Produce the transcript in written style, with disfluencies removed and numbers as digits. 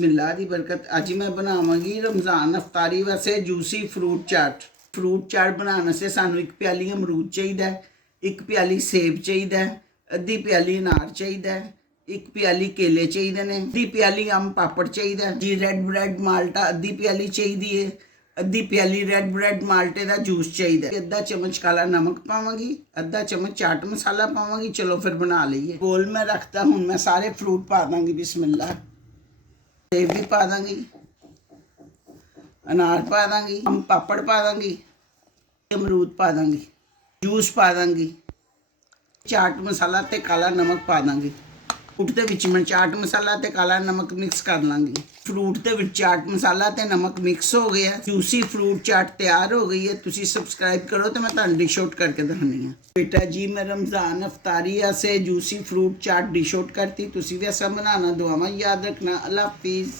बिस्मिल्लाह दी बरकत। अज मैं बनावांगी रमज़ान अफतारी वास्ते जूसी फ्रूट चाट। फ्रूट चाट बनाने वास्ते सानू एक प्याली अमरूद चाहिए, एक प्याली सेब चाहिए, अद्धी प्याली अनार चाहिए, एक प्याली केले चाहिए ने, अद्धी प्याली अंब पापड़ चाहिए जी, रेड ब्रेड माल्टा अद्धी प्याली चाहिए है, अद्धी प्याली रेड ब्रेड माल्टे का जूस चाहिए, अद्धा चम्मच काला नमक पावांगी, अद्धा चम्मच चाट मसाला पावांगी। चलो फिर बना लीए। बोल में रखता हूँ, मैं सारे फ्रूट पा दांगी। बिस्मिल्लाह। सेब भी पा दांगी, अनार पा दांगी, अंब पापड़ पा दांगी, अमरूद पा दांगी, जूस पा दांगी, चाट मसाला ते काला नमक पा दांगी। फ्रूट दे विच मैं चाट मसाला ते काला नमक मिक्स कर लांगी। फ्रूट दे विच चाट मसाला ते नमक मिक्स हो गया, जूसी फ्रूट चाट तैयार हो गई है। तुसी सब्सक्राइब करो तो मैं तुहानू डिश आउट करके दिखानी है। बेटा जी, मैं रमज़ान अफतारी से जूसी फ्रूट चाट डिश आउट करती। तुसी भी ऐसा बनाना। दुआवां याद रखना। अल्लाह हाफिज़।